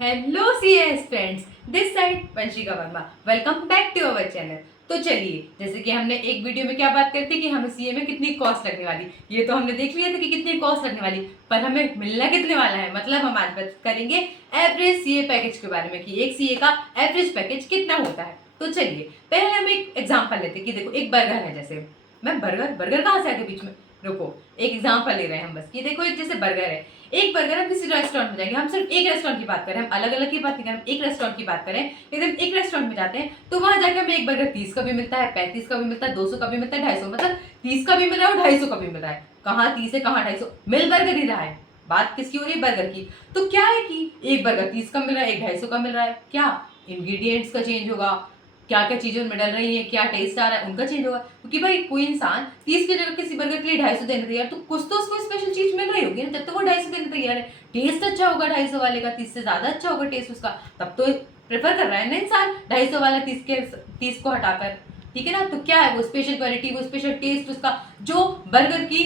Hello CS friends, this side Vanshika Verma. Welcome back to our channel. तो चलिए, जैसे कि हमने एक वीडियो में क्या बात करते कि हमें सीए में कितनी कॉस्ट लगने वाली, ये तो हमने देख लिया था कि कितनी कॉस्ट लगने वाली, पर हमें मिलना कितने वाला है। मतलब हम आज बात करेंगे एवरेज सीए पैकेज के बारे में कि एक सीए का एवरेज पैकेज कितना होता है। तो चलिए, पहले हम एक एग्जाम्पल लेते कि देखो एक बर्गर है। जैसे मैं बर्गर बर्गर कहाँ से आगे बीच में, रुको एक एग्जाम्पल ले रहे हैं हम बस कि देखो एक जैसे बर्गर है। एक बर्गर हम किसी रेस्टोरेंट में जाएंगे, हम सिर्फ एक रेस्टोरेंट की बात करें, हम अलग अलग की बात नहीं करें, हम एक रेस्टोरेंट की बात करें। यदि हम एक रेस्टोरेंट में जाते हैं तो वहां जाकर हमें एक बर्गर 30 का भी मिलता है, 35 का भी मिलता है, 200 का भी मिलता है, 250, मतलब 30 का भी मिल रहा है और 250 का भी मिल रहा है। कहाँ 30 है कहाँ 250, मिल बर्गर ही रहा है। बात किसकी हो रही है? बर्गर की। तो क्या है कि एक बर्गर 30 का मिल रहा है, एक 250 का मिल रहा है। क्या इंग्रेडिएंट्स का चेंज होगा, क्या क्या चीजें उनमें डल रही है, क्या टेस्ट आ रहा है, उनका चेंज होगा। क्योंकि भाई कोई इंसान 30 की जगह किसी बर्गर के लिए 250 देने तैयार, तो कुछ तो उसको स्पेशल चीज मिल रही होगी ना, जब तक वो 250 देने तैयार है। टेस्ट अच्छा होगा 250 वाले का, 30 से ज्यादा अच्छा होगा टेस्ट उसका, तब तो प्रेफर कर रहा है ना इंसान 250 वाला 30 को हटाकर। ठीक है ना? तो क्या है वो स्पेशल क्वालिटी, वो स्पेशल टेस्ट उसका, जो बर्गर की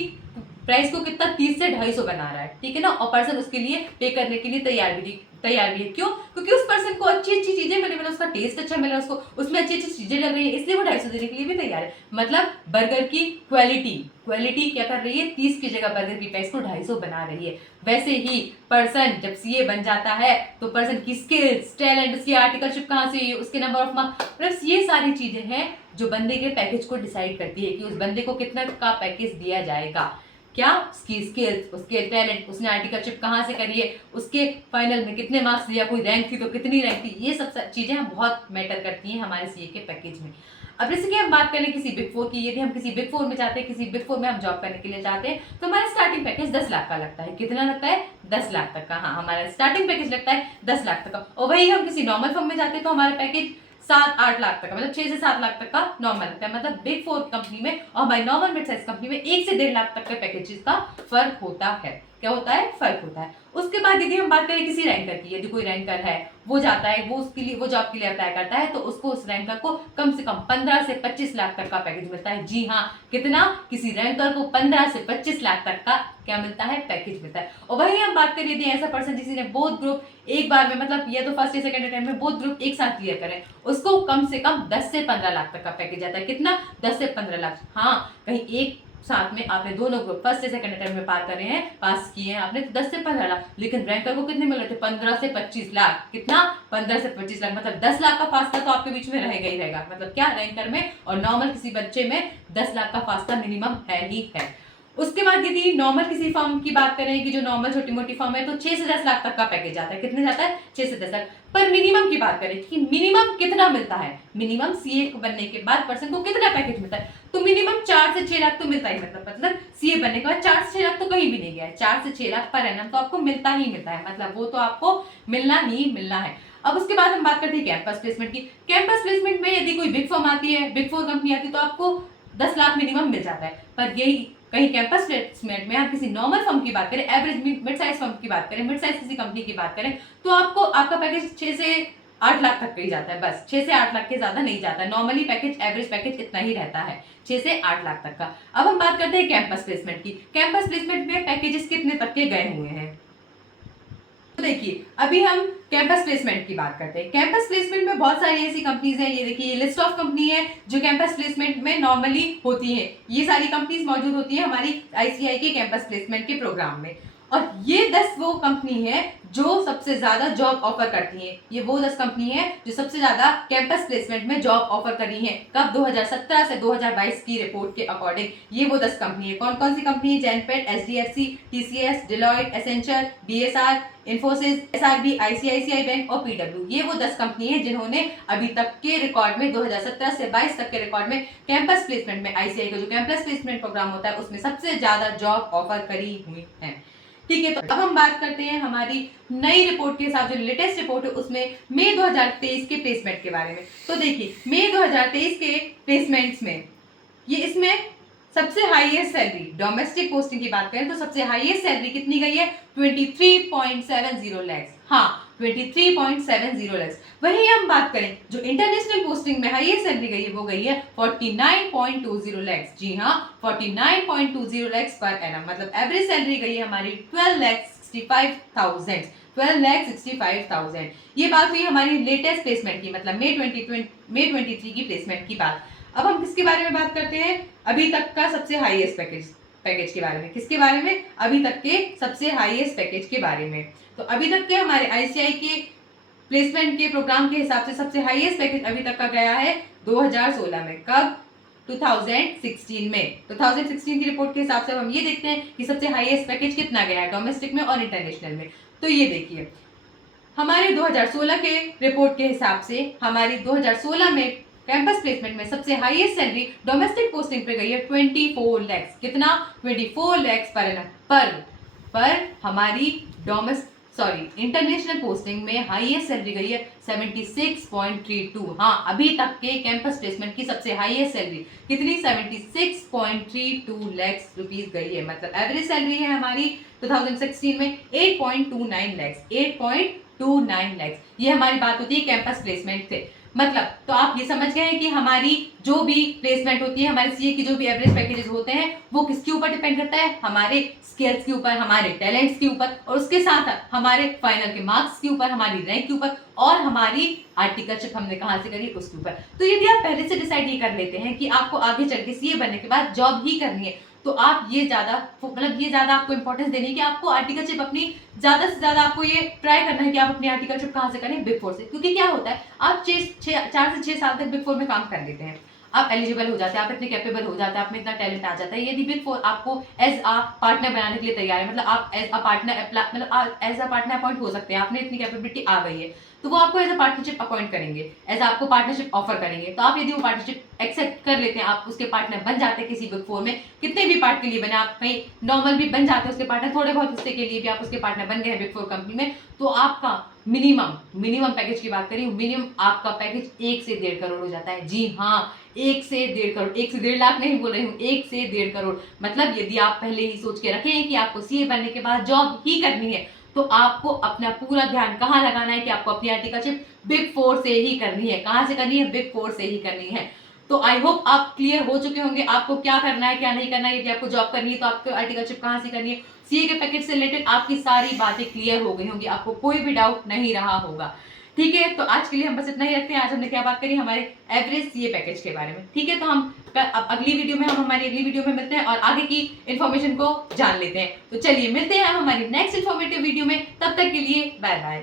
प्राइस को कितना 30 से 250 बना रहा है। ठीक है ना? और पर्सन उसके लिए पे करने के लिए तैयार भी है। क्यों? क्योंकि उस पर्सन को अच्छी अच्छी चीजें मिली, मतलब उसका टेस्ट अच्छा मिला, उसको उसमें अच्छी अच्छी चीजें लग रही है, इसलिए वो 250 देने के लिए भी तैयार है। मतलब बर्गर की क्वालिटी क्या कर रही है? 30 की जगह बर्गर की प्राइस को 250 बना रही है। वैसे ही पर्सन जब सीए बन जाता है तो पर्सन की स्किल्स, टैलेंट, उसकी आर्टिकलशिप कहाँ से हुई, उसके नंबर ऑफ मार्क्स, मतलब ये सारी चीजें हैं जो बंदे के पैकेज को डिसाइड करती है कि उस बंदे को कितना का पैकेज दिया जाएगा। क्या? उसकी स्किल्स, उसके टैलेंट, उसने आर्टिकलशिप कहाँ से करी है, उसके फाइनल में कितने मार्क्स दिया, कोई रैंक थी तो कितनी रैंक थी, ये सब चीजें बहुत मैटर करती हैं हमारे सीए के पैकेज में। अब जैसे कि हम बात करें किसी बिग फोर की, यदि हम किसी बिग फोर में जाते हैं, किसी बिग फोर में हम जॉब करने के लिए जाते हैं, तो हमारा स्टार्टिंग पैकेज 10 लाख का लगता है। कितना लगता है? 10 लाख तक का। हाँ, हमारा स्टार्टिंग पैकेज लगता है 10 लाख तक का। और वही हम किसी नॉर्मल फर्म में जाते हैं तो हमारा पैकेज 7-8 लाख तक का, मतलब 6 से 7 लाख तक का नॉर्मल लगता है। मतलब बिग फोर कंपनी में और हमारी नॉर्मल मिड साइज कंपनी में 1 से 1.5 लाख तक के पैकेजेस का फर्क होता है। क्या होता है? फर्क होता है। उसके बाद यदि हम बात करें किसी रैंकर की, यदि कोई रैंकर है, वो जाता है, वो उसके लिए वो जॉब के लिए अप्लाई करता है, तो उसको उस रैंकर को कम से कम 15 से 25 लाख तक का पैकेज मिलता है। जी हाँ, कितना? किसी रैंकर को 15 से 25 लाख तक का क्या मिलता है? पैकेज मिलता है। और वही हम बात करें यदि ऐसा पर्सन जिसने बोथ ग्रुप एक बार में, मतलब ये तो फर्स्ट या सेकंड अटेम्प्ट में बोथ ग्रुप एक साथ क्लियर करें, उसको कम से कम 10 से 15 लाख तक का पैकेज आता है। कितना? 10 से 15 लाख। हाँ, कहीं एक साथ में आपने दोनों ग्रुप फर्स्ट से सेकंड अटेम्प्ट में पार करे हैं, पास किए हैं आपने, 10 से 15 लाख। लेकिन रैंकर को कितने मिल रहे थे? 15 से 25 लाख। कितना? 15 से 25 लाख। मतलब 10 लाख का फासला तो आपके बीच में रहेगा ही रहेगा। मतलब क्या? रैंकर में और नॉर्मल किसी बच्चे में 10 लाख का फासला मिनिमम है ही है। उसके बाद यदि नॉर्मल किसी फर्म की बात करें कि जो नॉर्मल छोटी मोटी फर्म है, तो 6 से 10 लाख तक का पैकेज आता है। कितने जाता है? 6 से 10 लाख। पर मिनिमम की बात करें कि मिनिमम कितना मिलता है, मिनिमम सीए बनने के बाद पर्सन को कितना पैकेज मिलता है, तो मिनिमम 4 से 6 लाख तो मिलता ही, मतलब सीए बनने के बाद 4 से 6 लाख तो कहीं भी नहीं गया है। 4 से 6 लाख पर एनम तो आपको मिलता ही मिलता है, मतलब वो तो आपको मिलना ही मिलना है। अब उसके बाद हम बात करते हैं कैंपस प्लेसमेंट की। कैंपस प्लेसमेंट में यदि कोई बिग फर्म आती है, बिग फोर कंपनी आती है, तो आपको 10 लाख मिनिमम मिल जाता है। पर यही कहीं कैंपस प्लेसमेंट में आप किसी नॉर्मल फर्म की बात करें, एवरेज मिड साइज फर्म की बात करें, मिड साइज किसी कंपनी की बात करें, तो आपको आपका पैकेज 6 से 8 लाख तक ही जाता है। बस 6 से 8 लाख के ज्यादा नहीं जाता है। नॉर्मली पैकेज, एवरेज पैकेज इतना ही रहता है, 6 से 8 लाख तक का। अब हम बात करते हैं कैंपस प्लेसमेंट की। कैंपस प्लेसमेंट में पैकेजेस कितने तक के गए हुए हैं? तो देखिए, अभी हम कैंपस प्लेसमेंट की बात करते हैं। कैंपस प्लेसमेंट में बहुत सारी ऐसी कंपनीज हैं, ये देखिए लिस्ट ऑफ कंपनी है जो कैंपस प्लेसमेंट में नॉर्मली होती हैं। ये सारी कंपनीज मौजूद होती है हमारी आईसीआई के कैंपस प्लेसमेंट के प्रोग्राम में। और ये 10 वो कंपनी है जो सबसे ज्यादा जॉब ऑफर करती हैं। ये वो 10 कंपनी है जो सबसे ज्यादा कैंपस प्लेसमेंट में जॉब ऑफर कर रही हैं। कब? 2017 से 2022 की रिपोर्ट के अकॉर्डिंग ये वो 10 कंपनी है। कौन कौन सी कंपनी है? Genpact, HDFC, TCS, Deloitte, Accenture, BSR, Infosys, SRB, ICICI bank और पीडब्ल्यू। ये वो 10 कंपनी है जिन्होंने अभी तक के रिकॉर्ड में 2017 से 22 तक के रिकॉर्ड में कैंपस प्लेसमेंट में, आईसीआई का जो कैंपस प्लेसमेंट प्रोग्राम होता है उसमें सबसे ज्यादा जॉब ऑफर करी हुई है। ठीक है, तो अब हम बात करते हैं हमारी नई रिपोर्ट के हिसाब, जो लेटेस्ट रिपोर्ट है उसमें मई 2023 के प्लेसमेंट के बारे में। तो देखिए, मई 2023 के प्लेसमेंट्स में ये इसमें सबसे हाईएस्ट सैलरी, डोमेस्टिक पोस्टिंग की बात करें तो सबसे हाईएस्ट सैलरी कितनी गई है? 23.70 लैक्स। हाँ, 23.70 लैक्स। वही हम बात करें जो इंटरनेशनल पोस्टिंग में हाईएस्ट सैलरी गई है, वो गई है 49.20 लैक्स। जी हाँ, 49.20 लैक्स पर एनम। मतलब एवरेज सैलरी गई है हमारी 12,65,000। 12,65,000। ये बात हुई हमारी लेटेस्ट प्लेसमेंट की, मतलब मई 23 की प्लेसमेंट की बात। अब हम किसके बारे में बात करते हैं, अभी तक का सबसे हाईएस्ट पैकेज के बारे में। किसके बारे में, अभी तक के सबसे हाईएस्ट पैकेज के बारे में। तो अभी तक के हमारे आईसीआई के प्लेसमेंट के प्रोग्राम के हिसाब से सबसे हाईएस्ट पैकेज अभी तक का गया है 2016 में। कब, 2016 में। 2016 की रिपोर्ट के हिसाब से हम ये देखते हैं कि सबसे हाईएस्ट पैकेज कितना गया है डोमेस्टिक में और इंटरनेशनल में। तो ये देखिए हमारे 2016 के रिपोर्ट के हिसाब से हमारी 2016 में कैंपस प्लेसमेंट में सबसे हाईएस्ट सैलरी डोमेस्टिक पोस्टिंग पे गई है 24 लाख। कितना, 24 लाख पर एनम पर हमारी इंटरनेशनल पोस्टिंग में हाईएस्ट सैलरी गई है 76.32। हाँ, अभी तक के कैंपस प्लेसमेंट की सबसे हाईएस्ट सैलरी कितनी, 76.32 लाख रुपीस गई है। मतलब एवरेज सैलरी है हमारी 2016 में 8.29 लाख, 8.29 लाख। ये हमारी बात होती है कैंपस प्लेसमेंट से। मतलब तो आप ये समझ गए हैं कि हमारी जो भी प्लेसमेंट होती है, हमारे सीए की जो भी एवरेज पैकेजेस होते हैं, वो किसके ऊपर डिपेंड करता है, हमारे स्किल्स के ऊपर, हमारे टैलेंट्स के ऊपर, और उसके साथ हमारे फाइनल के मार्क्स के ऊपर, हमारी रैंक के ऊपर, और हमारी आर्टिकलशिप हमने कहाँ से करी उसके ऊपर। तो यदि आप पहले से डिसाइड ये कर लेते हैं कि आपको आगे चल के सीए बनने के बाद जॉब ही करनी है, तो आप ये ज्यादा आपको इंपॉर्टेंस देनी है कि आपको आर्टिकलशिप अपनी ज्यादा से ज्यादा आपको ये ट्राई करना है कि आप अपनी आर्टिकलशिप कहाँ से करें, बिग फोर से। क्योंकि क्या होता है, आप 4 से 6 साल तक बिग फोर में काम कर लेते हैं, आप एलिजिबल हो जाते हैं, आप इतने कैपेबल हो जाते हैं, आप में इतना टैलेंट आ जाता है। यदि बिग फोर आपको एज अ पार्टनर बनाने के लिए तैयार है, मतलब आप एज अ पार्टनर अपॉइंट हो सकते हैं, आपने इतनी कैपेबिलिटी आ गई है, तो वो आपको एज अ पार्टनरशिप अपॉइंट करेंगे, एज आपको पार्टनरशिप ऑफर करेंगे। तो आप यदि वो पार्टनरशिप एक्सेप्ट कर लेते हैं, आप उसके पार्टनर बन जाते हैं किसी बिग फोर में, कितने भी पार्ट के लिए बने, आप कहीं नॉर्मल भी बन जाते हैं उसके पार्टनर, थोड़े बहुत हिस्से के लिए भी आप उसके पार्टनर बन गए हैं बिग फोर कंपनी में, तो आपका मिनिमम पैकेज की बात करें, मिनिमम आपका पैकेज 1 से 1.5 करोड़ हो जाता है। जी हाँ, 1 से 1.5 करोड़, 1 से 1.5 लाख नहीं बोल रही हूँ, 1 से 1.5 करोड़। मतलब यदि आप पहले ही सोच के रखें कि आपको सीए बनने के बाद जॉब ही करनी है, तो आपको अपना पूरा ध्यान कहाँ लगाना है कि आपको अपनी आर्टिकलशिप बिग फोर से ही करनी है। कहाँ से करनी है, बिग फोर से ही करनी है। तो आई होप आप क्लियर हो चुके होंगे आपको क्या करना है क्या नहीं करना है। यदि आपको जॉब करनी है तो आपको आर्टिकलशिप कहाँ से करनी है, सीए के पैकेज से रिलेटेड आपकी सारी बातें क्लियर हो गई होंगी, आपको कोई भी डाउट नहीं रहा होगा। ठीक है, तो आज के लिए हम बस इतना ही रखते हैं। आज हमने क्या बात करी, हमारे एवरेज सीए पैकेज के बारे में। ठीक है, तो हम अब अगली वीडियो में हमारी अगली वीडियो में मिलते हैं और आगे की इन्फॉर्मेशन को जान लेते हैं। तो चलिए मिलते हैं हमारी नेक्स्ट इन्फॉर्मेटिव वीडियो में, तब तक के लिए बाय बाय।